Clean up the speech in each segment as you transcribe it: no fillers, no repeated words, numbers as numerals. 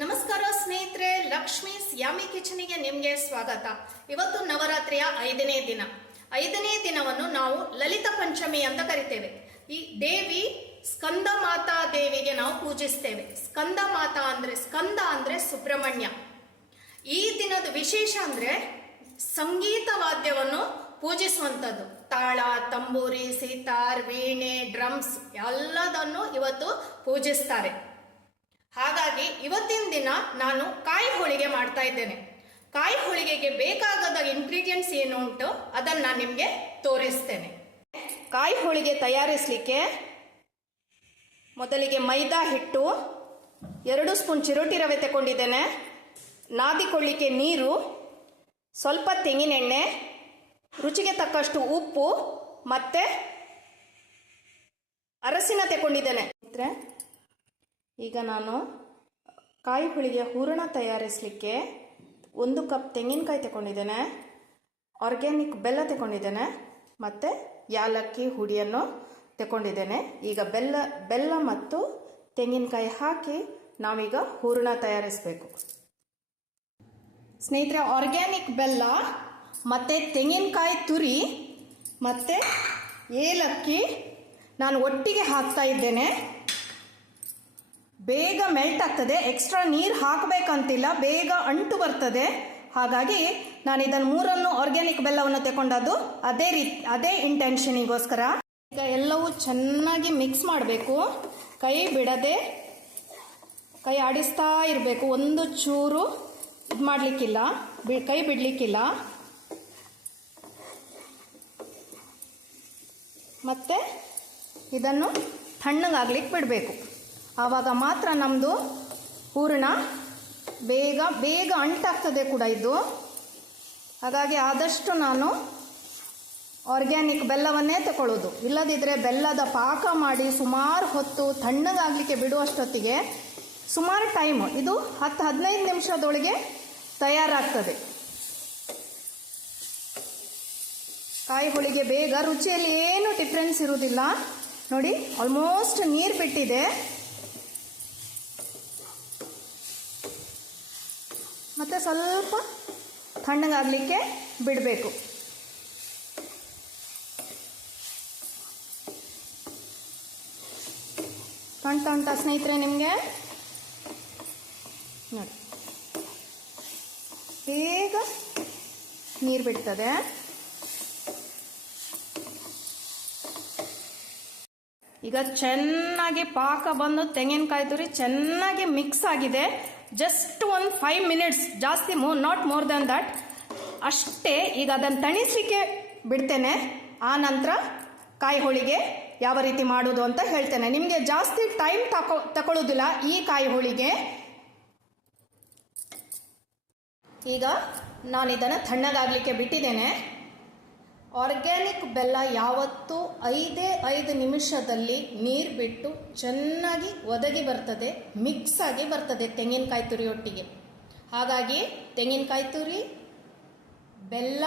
ನಮಸ್ಕಾರ ಸ್ನೇಹಿತರೆ, ಲಕ್ಷ್ಮೀಸ್ ಯಾಮಿ ಕಿಚನಿಗೆ ನಿಮಗೆ ಸ್ವಾಗತ. ಇವತ್ತು ನವರಾತ್ರಿಯ 5ನೇ ದಿನ. 5ನೇ ದಿನವನ್ನು ನಾವು ಲಲಿತ ಪಂಚಮಿ ಅಂತ ಕರಿತೇವೆ. ಈ ದೇವಿ ಸ್ಕಂದ ಮಾತಾ ದೇವಿಗೆ ನಾವು ಪೂಜಿಸ್ತೇವೆ. ಸ್ಕಂದ ಅಂದ್ರೆ ಸುಬ್ರಹ್ಮಣ್ಯ. ಈ ದಿನದ ವಿಶೇಷ ಅಂದ್ರೆ ಸಂಗೀತ ವಾದ್ಯವನ್ನು ಪೂಜಿಸುವಂಥದ್ದು. ತಾಳ, ತಂಬೂರಿ, ಸಿತಾರ್, ವೀಣೆ, ಡ್ರಮ್ಸ್ ಎಲ್ಲದನ್ನು ಇವತ್ತು ಪೂಜಿಸ್ತಾರೆ. ಹಾಗಾಗಿ ಇವತ್ತಿನ ದಿನ ನಾನು ಕಾಯಿ ಹೋಳಿಗೆ ಮಾಡ್ತಾ ಇದ್ದೇನೆ. ಕಾಯಿ ಹೋಳಿಗೆಗೆ ಬೇಕಾಗದ ಇಂಗ್ರೀಡಿಯೆಂಟ್ಸ್ ಏನು ಉಂಟು ಅದನ್ನು ನಾನು ನಿಮಗೆ ತೋರಿಸ್ತೇನೆ. ಕಾಯಿ ಹೋಳಿಗೆ ತಯಾರಿಸಲಿಕ್ಕೆ ಮೊದಲಿಗೆ ಮೈದಾ ಹಿಟ್ಟು, 2 ಸ್ಪೂನ್ ಚಿರೋಟಿ ರವೆ ತಗೊಂಡಿದ್ದೇನೆ, ನಾದಿಕೊಳ್ಳಿಕ್ಕೆ ನೀರು, ಸ್ವಲ್ಪ ತೆಂಗಿನೆಣ್ಣೆ, ರುಚಿಗೆ ತಕ್ಕಷ್ಟು ಉಪ್ಪು ಮತ್ತೆ ಅರಸಿನ ತಗೊಂಡಿದ್ದೇನೆ. ಈಗ ನಾನು ಕಾಯಿ ಹೋಳಿಗೆ ಹೂರಣ ತಯಾರಿಸಲಿಕ್ಕೆ 1 ಕಪ್ ತೆಂಗಿನಕಾಯಿ ತಗೊಂಡಿದ್ದೇನೆ, ಆರ್ಗ್ಯಾನಿಕ್ ಬೆಲ್ಲ ತಗೊಂಡಿದ್ದೇನೆ, ಮತ್ತು ಯಾಲಕ್ಕಿ ಹುಡಿಯನ್ನು ತಗೊಂಡಿದ್ದೇನೆ. ಈಗ ಬೆಲ್ಲ ಮತ್ತು ತೆಂಗಿನಕಾಯಿ ಹಾಕಿ ನಾವೀಗ ಹೂರಣ ತಯಾರಿಸಬೇಕು. ಸ್ನೇಹಿತರೆ, ಆರ್ಗ್ಯಾನಿಕ್ ಬೆಲ್ಲ ಮತ್ತು ತೆಂಗಿನಕಾಯಿ ತುರಿ ಮತ್ತು ಏಲಕ್ಕಿ ನಾನು ಒಟ್ಟಿಗೆ ಹಾಕ್ತಾ ಇದ್ದೇನೆ. ಬೇಗ ಮೆಲ್ಟ್ ಆಗ್ತದೆ, ಎಕ್ಸ್ಟ್ರಾ ನೀರು ಹಾಕಬೇಕಂತಿಲ್ಲ, ಬೇಗ ಅಂಟು ಬರ್ತದೆ. ಹಾಗಾಗಿ ನಾನು ಇದನ್ನು 3 ಆರ್ಗ್ಯಾನಿಕ್ ಬೆಲ್ಲವನ್ನು ತಗೊಂಡದ್ದು ಅದೇ ಇಂಟೆನ್ಷನಿಗೋಸ್ಕರ. ಈಗ ಎಲ್ಲವೂ ಚೆನ್ನಾಗಿ ಮಿಕ್ಸ್ ಮಾಡಬೇಕು, ಕೈ ಬಿಡದೆ ಕೈ ಆಡಿಸ್ತಾ ಇರಬೇಕು. ಒಂದು ಚೂರು ಇದು ಮಾಡಲಿಕ್ಕಿಲ್ಲ, ಕೈ ಬಿಡಲಿಕ್ಕಿಲ್ಲ. ಮತ್ತು ಇದನ್ನು ತಣ್ಣಗಾಗ್ಲಿಕ್ಕೆ ಬಿಡಬೇಕು. ಆವಾಗ ಮಾತ್ರ ನಮ್ಮದು ಹೂರಣ ಬೇಗ ಅಂಟಾಗ್ತದೆ ಕೂಡ ಇದು. ಹಾಗಾಗಿ ಆದಷ್ಟು ನಾನು ಆರ್ಗ್ಯಾನಿಕ್ ಬೆಲ್ಲವನ್ನೇ ತಗೊಳ್ಳೋದು. ಇಲ್ಲದಿದ್ದರೆ ಬೆಲ್ಲದ ಪಾಕ ಮಾಡಿ ಸುಮಾರು ಹೊತ್ತು ತಣ್ಣಗಾಗಲಿಕ್ಕೆ ಬಿಡುವಷ್ಟೊತ್ತಿಗೆ ಸುಮಾರು ಟೈಮ್, ಇದು 10-15 ನಿಮಿಷದೊಳಗೆ ತಯಾರಾಗ್ತದೆ. ಕಾಯಿ ಹೋಳಿಗೆ ಬೇಗ, ರುಚಿಯಲ್ಲಿ ಏನು ಡಿಫ್ರೆನ್ಸ್ ಇರುವುದಿಲ್ಲ. ನೋಡಿ, ಆಲ್ಮೋಸ್ಟ್ ನೀರು ಬಿಟ್ಟಿದೆ. ಮತ್ತು ಸ್ವಲ್ಪ ತಣ್ಣಗಾಗಲಿಕ್ಕೆ ಬಿಡಬೇಕು. ಕಾಣ್ತಾ ಉಂಟಾ ಸ್ನೇಹಿತರೆ ನಿಮಗೆ? ನೋಡಿ, ಬೇಗ ನೀರು ಬಿಡ್ತದೆ. ಈಗ ಚೆನ್ನಾಗಿ ಪಾಕ ಬಂದು ತೆಂಗಿನಕಾಯಿ ತುರಿ ಚೆನ್ನಾಗಿ ಮಿಕ್ಸ್ ಆಗಿದೆ. ಜಸ್ಟ್ ಒಂದು 5 ಮಿನಿಟ್ಸ್, ಜಾಸ್ತಿ ನಾಟ್ ಮೋರ್ ದನ್ ದಟ್ ಅಷ್ಟೇ. ಈಗ ಅದನ್ನು ತಣಿಸಲಿಕ್ಕೆ ಬಿಡ್ತೇನೆ. ಆ ನಂತರ ಕಾಯಿ ಹೋಳಿಗೆ ಯಾವ ರೀತಿ ಮಾಡೋದು ಅಂತ ಹೇಳ್ತೇನೆ. ನಿಮಗೆ ಜಾಸ್ತಿ ಟೈಮ್ ತಗೊಳ್ಳೋದಿಲ್ಲ ಈ ಕಾಯಿ ಹೋಳಿಗೆ. ಈಗ ನಾನು ಇದನ್ನು ತಣ್ಣಗಾಗಲಿಕ್ಕೆ ಬಿಟ್ಟಿದ್ದೇನೆ. ಆರ್ಗ್ಯಾನಿಕ್ ಬೆಲ್ಲ ಯಾವತ್ತೂ 5 ನಿಮಿಷದಲ್ಲಿ ನೀರು ಬಿಟ್ಟು ಚೆನ್ನಾಗಿ ಒದಗಿ ಬರ್ತದೆ, ಮಿಕ್ಸ್ ಆಗಿ ಬರ್ತದೆ ತೆಂಗಿನಕಾಯಿ ತುರಿಯೊಟ್ಟಿಗೆ. ಹಾಗಾಗಿ ತೆಂಗಿನಕಾಯಿ ತುರಿ, ಬೆಲ್ಲ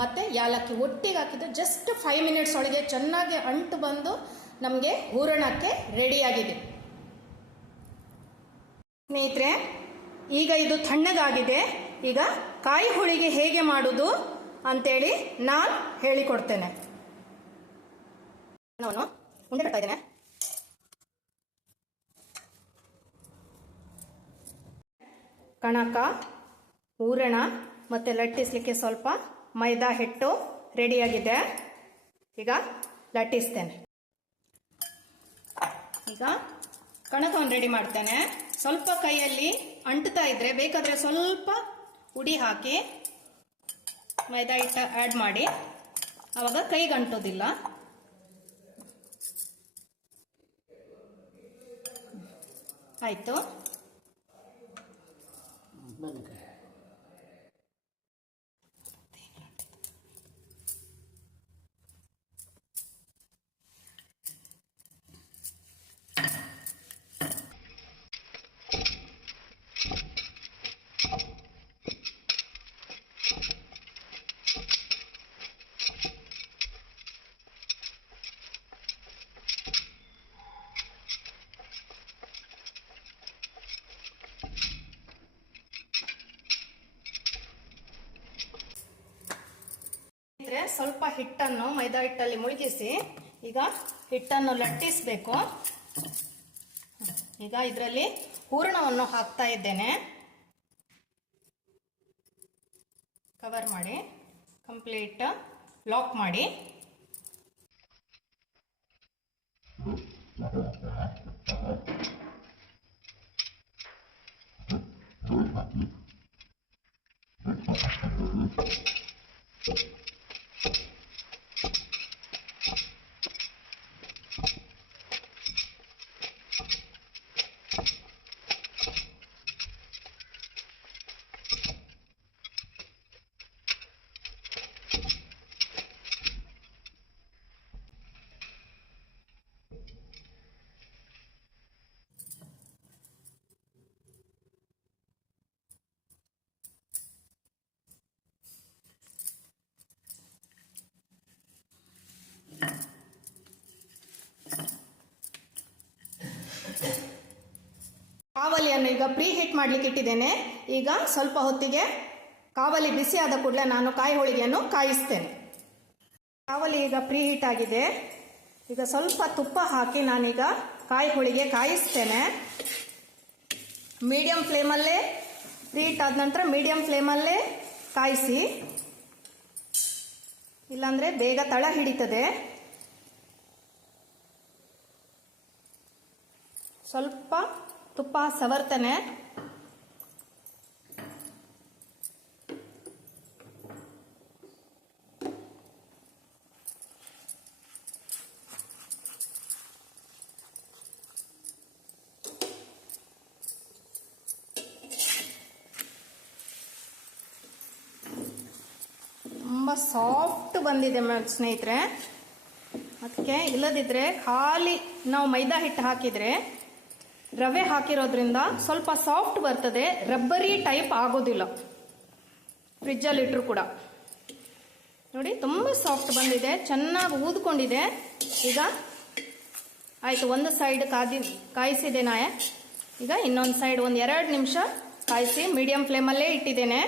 ಮತ್ತು ಯಾಲಕ್ಕಿ ಒಟ್ಟಿಗೆ ಹಾಕಿದ್ದು ಜಸ್ಟ್ 5 ಮಿನಿಟ್ಸ್ ಒಳಗೆ ಚೆನ್ನಾಗಿ ಅಂಟು ಬಂದು ನಮಗೆ ಹೂರಣಕ್ಕೆ ರೆಡಿಯಾಗಿದೆ. ಸ್ನೇಹಿತರೆ, ಈಗ ಇದು ತಣ್ಣಗಾಗಿದೆ. ಈಗ ಕಾಯಿ ಹೋಳಿಗೆ ಹೇಗೆ ಮಾಡೋದು ಅಂತೇಳಿ ನಾನು ಹೇಳಿಕೊಡ್ತೇನೆ. ನಾನು ಉಂಡೆ ಕಟ್ತಾ ಇದ್ದೇನೆ. ಕಣಕ, ಹೂರಣ ಮತ್ತು ಲಟ್ಟಿಸಲಿಕ್ಕೆ ಸ್ವಲ್ಪ ಮೈದಾ ಹಿಟ್ಟು ರೆಡಿಯಾಗಿದೆ. ಈಗ ಲಟ್ಟಿಸ್ತೇನೆ. ಈಗ ಕಣಕವನ್ನು ರೆಡಿ ಮಾಡ್ತೇನೆ. ಸ್ವಲ್ಪ ಕೈಯಲ್ಲಿ ಅಂಟುತ್ತಾ ಇದ್ರೆ ಬೇಕಾದರೆ ಸ್ವಲ್ಪ ಹುಡಿ ಹಾಕಿ ಮೈದಾ ಹಿಟ್ಟು ಆ್ಯಡ್ ಮಾಡಿ, ಆವಾಗ ಕೈಗೆ ಅಂಟೋದಿಲ್ಲ. ಆಯಿತು. ಸ್ವಲ್ಪ ಹಿಟ್ಟನ್ನು ಮೈದಾ ಹಿಟ್ಟಲ್ಲಿ ಮುಳುಗಿಸಿ ಈಗ ಹಿಟ್ಟನ್ನು ಲಟ್ಟಿಸಬೇಕು. ಈಗ ಇದರಲ್ಲಿ ಹೂರಣವನ್ನು ಹಾಕ್ತಾ ಇದ್ದೇನೆ. ಕವರ್ ಮಾಡಿ ಕಂಪ್ಲೀಟ್ ಲಾಕ್ ಮಾಡಿ. ಕಾವಲಿಯನ್ನು ಈಗ ಪ್ರೀ ಹೀಟ್ ಮಾಡಲಿಕ್ಕೆ ಇಟ್ಟಿದ್ದೇನೆ. ಈಗ ಸ್ವಲ್ಪ ಹೊತ್ತಿಗೆ ಕಾವಲಿ ಬಿಸಿ ಆದ ಕೂಡಲೇ ನಾನು ಕಾಯಿ ಹೋಳಿಗೆಯನ್ನು ಕಾಯಿಸ್ತೇನೆ. ಕಾವಲಿ ಈಗ ಪ್ರೀ ಹೀಟ್ ಆಗಿದೆ. ಈಗ ಸ್ವಲ್ಪ ತುಪ್ಪ ಹಾಕಿ ನಾನೀಗ ಕಾಯಿ ಹೋಳಿಗೆ ಕಾಯಿಸ್ತೇನೆ. ಮೀಡಿಯಂ ಫ್ಲೇಮಲ್ಲೇ ಪ್ರೀ ಹೀಟ್ ಆದ ನಂತರ ಮೀಡಿಯಂ ಫ್ಲೇಮಲ್ಲೇ ಕಾಯಿಸಿ, ಇಲ್ಲಾಂದರೆ ಬೇಗ ತಳ ಹಿಡಿತದೆ. ಸ್ವಲ್ಪ ತುಪ್ಪ ಸವರ್ತೇನೆ. ತುಂಬ ಸಾಫ್ಟ್ ಬಂದಿದೆ ಸ್ನೇಹಿತರೆ. ಅದಕ್ಕೆ ಇಲ್ಲದಿದ್ದರೆ ಖಾಲಿ ನಾವು ಮೈದಾ ಹಿಟ್ಟು ಹಾಕಿದರೆ ರವೆ ಹಾಕಿರೋದ್ರಿಂದ ಸ್ವಲ್ಪ ಸಾಫ್ಟ್ ಬರ್ತದೆ, ರಬ್ಬರಿ ಟೈಪ್ ಆಗೋದಿಲ್ಲ. ಫ್ರಿಜ್ಜಲ್ಲಿ ಇಟ್ಟರು ಕೂಡ ನೋಡಿ ತುಂಬ ಸಾಫ್ಟ್ ಬಂದಿದೆ, ಚೆನ್ನಾಗಿ ಊದ್ಕೊಂಡಿದೆ. ಈಗ ಆಯಿತು, ಒಂದು ಸೈಡ್ ಕಾಯಿಸಿದೆ ನಾ. ಈಗ ಇನ್ನೊಂದು ಸೈಡ್ ಒಂದು 2 ನಿಮಿಷ ಕಾಯಿಸಿ ಮೀಡಿಯಂ ಫ್ಲೇಮಲ್ಲೇ ಇಟ್ಟಿದ್ದೇನೆ.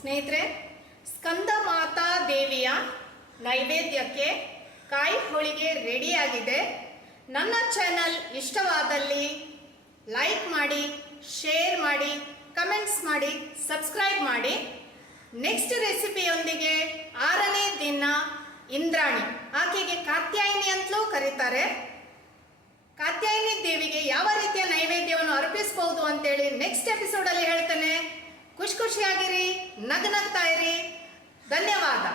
ಸ್ನೇಹಿತರೆ, ಸ್ಕಂದ ಮಾತಾ ದೇವಿಯ ನೈವೇದ್ಯಕ್ಕೆ ಕಾಯಿ ಹೋಳಿಗೆ ರೆಡಿಯಾಗಿದೆ. ನನ್ನ ಚಾನಲ್ ಇಷ್ಟವಾದಲ್ಲಿ ಲೈಕ್ ಮಾಡಿ, ಶೇರ್ ಮಾಡಿ, ಕಮೆಂಟ್ಸ್ ಮಾಡಿ, ಸಬ್ಸ್ಕ್ರೈಬ್ ಮಾಡಿ. ನೆಕ್ಸ್ಟ್ ರೆಸಿಪಿಯೊಂದಿಗೆ 6ನೇ ದಿನ ಇಂದ್ರಾಣಿ, ಆಕೆಗೆ ಕಾತ್ಯಾಯಿನಿ ಅಂತಲೂ ಕರೀತಾರೆ. ಕಾತ್ಯಾಯಿನಿ ದೇವಿಗೆ ಯಾವ ರೀತಿಯ ನೈವೇದ್ಯವನ್ನು ಅರ್ಪಿಸಬಹುದು ಅಂತೇಳಿ ನೆಕ್ಸ್ಟ್ ಎಪಿಸೋಡಲ್ಲಿ ಹೇಳ್ತೇನೆ. ಖುಷಿಯಾಗಿರಿ, ನಗ್ನಗ್ತಾ ಇರಿ. ಧನ್ಯವಾದ.